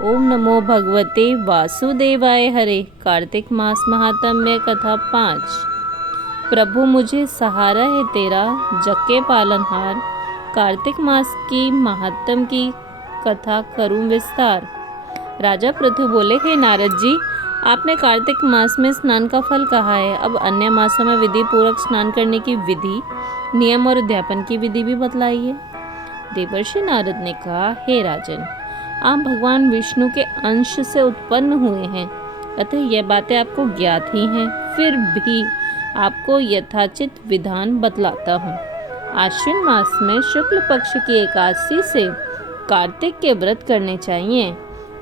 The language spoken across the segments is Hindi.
ओम नमो भगवते वासुदेवाय हरे। कार्तिक मास महात्म्य कथा 5। प्रभु मुझे सहारा है तेरा, जग के पालनहार। कार्तिक मास की महात्म की कथा करूं विस्तार। राजा पृथु बोले, हे नारद जी, आपने कार्तिक मास में स्नान का फल कहा है, अब अन्य मासों में विधि पूर्वक स्नान करने की विधि, नियम और अध्यापन की विधि भी बतलाइए। देवर्षि नारद ने कहा, हे राजन, आप भगवान विष्णु के अंश से उत्पन्न हुए हैं, अतः यह बातें आपको ज्ञात ही हैं। फिर भी आपको यथाचित विधान बतलाता हूँ। आश्विन मास में शुक्ल पक्ष की एकादशी से कार्तिक के व्रत करने चाहिए।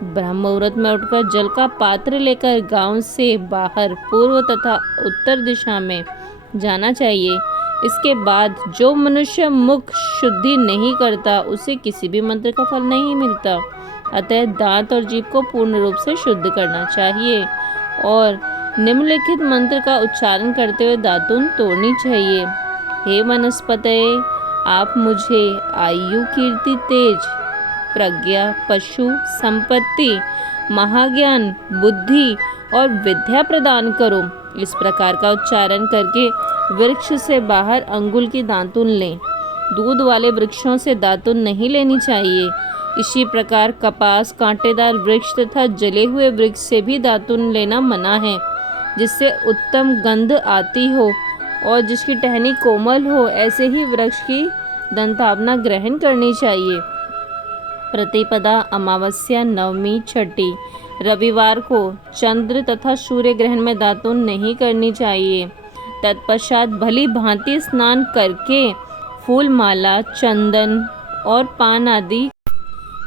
ब्रह्म मुहूर्त में उठकर जल का पात्र लेकर गांव से बाहर पूर्व तथा उत्तर दिशा में जाना चाहिए। इसके बाद जो मनुष्य मुख शुद्धि नहीं करता, उसे किसी भी मंत्र का फल नहीं मिलता। अतः दांत और जीभ को पूर्ण रूप से शुद्ध करना चाहिए और निम्नलिखित मंत्र का उच्चारण करते हुए दातून तोड़नी चाहिए। हे वनस्पते, आप मुझे आयु, कीर्ति, तेज, प्रज्ञा, पशु, संपत्ति, महाज्ञान, बुद्धि और विद्या प्रदान करो। इस प्रकार का उच्चारण करके वृक्ष से बाहर अंगुल की दातून लें। दूध वाले वृक्षों से दातून नहीं लेनी चाहिए। इसी प्रकार कपास, कांटेदार वृक्ष तथा जले हुए वृक्ष से भी दातून लेना मना है, जिससे उत्तम गंध आती हो और जिसकी टहनी कोमल हो, ऐसे ही वृक्ष की दंतावना ग्रहण करनी चाहिए। प्रतिपदा, अमावस्या, नवमी, छठी, रविवार को चंद्र तथा सूर्य ग्रहण में दातून नहीं करनी चाहिए। तत्पश्चात भली भांति स्नान करके फूल माला, चंदन और पान आदि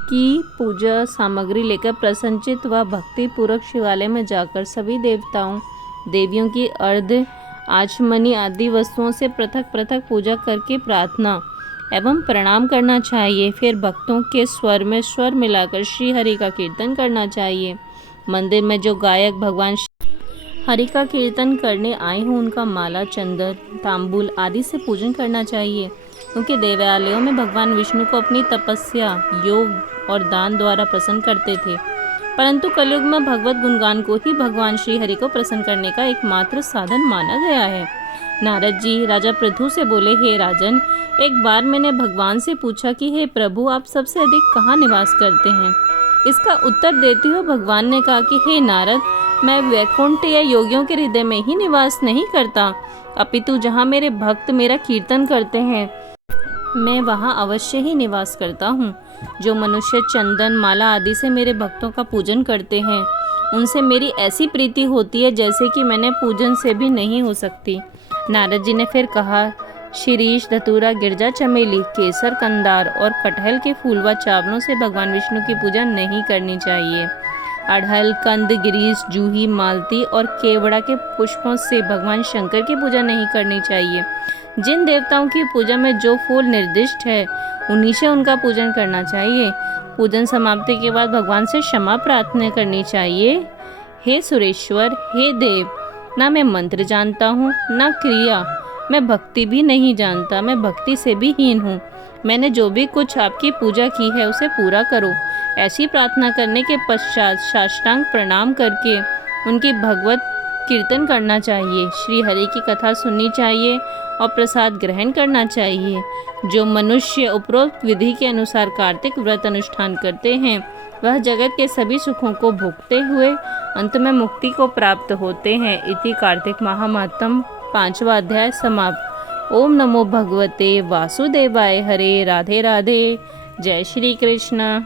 की पूजा सामग्री लेकर प्रसन्नचित्त व भक्ति पूर्वक शिवालय में जाकर सभी देवताओं देवियों की अर्घ्य, आचमनी आदि वस्तुओं से पृथक पृथक पूजा करके प्रार्थना एवं प्रणाम करना चाहिए। फिर भक्तों के स्वर में स्वर मिलाकर श्री हरि का कीर्तन करना चाहिए। मंदिर में जो गायक भगवान हरि का कीर्तन करने आए हों, उनका माला, चंदन, तांबूल आदि से पूजन करना चाहिए, क्योंकि देवालयों में भगवान विष्णु को अपनी तपस्या, योग और दान द्वारा प्रसन्न करते थे। परंतु कलयुग में भगवत गुणगान को ही भगवान श्री हरि को प्रसन्न करने का एकमात्र साधन माना गया है। नारद जी राजा पृथु से बोले, हे राजन, एक बार मैंने भगवान से पूछा कि हे प्रभु, आप सबसे अधिक कहाँ निवास करते हैं? इसका उत्तर देते हुए भगवान ने कहा कि हे नारद, मैं वैकुंठ या योगियों के हृदय में ही निवास नहीं करता, अपितु जहाँ मेरे भक्त मेरा कीर्तन करते हैं, मैं वहाँ अवश्य ही निवास करता हूँ। जो मनुष्य चंदन, माला आदि से मेरे भक्तों का पूजन करते हैं, उनसे मेरी ऐसी प्रीति होती है जैसे कि मैंने पूजन से भी नहीं हो सकती। नारद जी ने फिर कहा, शिरीष, धतूरा, गिरजा, चमेली, केसर, कंदार और कटहल के फूल व चावलों से भगवान विष्णु की पूजा नहीं करनी चाहिए। अड़हल, कंद, गिरीश, जूही, मालती और केवड़ा के पुष्पों से भगवान शंकर की पूजा नहीं करनी चाहिए। जिन देवताओं की पूजा में जो फूल निर्दिष्ट है, उन्हीं से उनका पूजन करना चाहिए। पूजन समाप्ति के बाद भगवान से क्षमा प्रार्थना करनी चाहिए। हे सुरेश्वर, हे देव, ना मैं मंत्र जानता हूँ, ना क्रिया, मैं भक्ति भी नहीं जानता, मैं भक्ति से भी हीन हूँ। मैंने जो भी कुछ आपकी पूजा की है, उसे पूरा करो। ऐसी प्रार्थना करने के पश्चात साष्टांग प्रणाम करके उनकी भगवत कीर्तन करना चाहिए। श्री हरि की कथा सुननी चाहिए और प्रसाद ग्रहण करना चाहिए। जो मनुष्य उपरोक्त विधि के अनुसार कार्तिक व्रत अनुष्ठान करते हैं, वह जगत के सभी सुखों को भोगते हुए अंत में मुक्ति को प्राप्त होते हैं। इति कार्तिक महात्म्य 5वां अध्याय समाप्त। ओम नमो भगवते वासुदेवाय हरे। राधे राधे। जय श्री कृष्ण।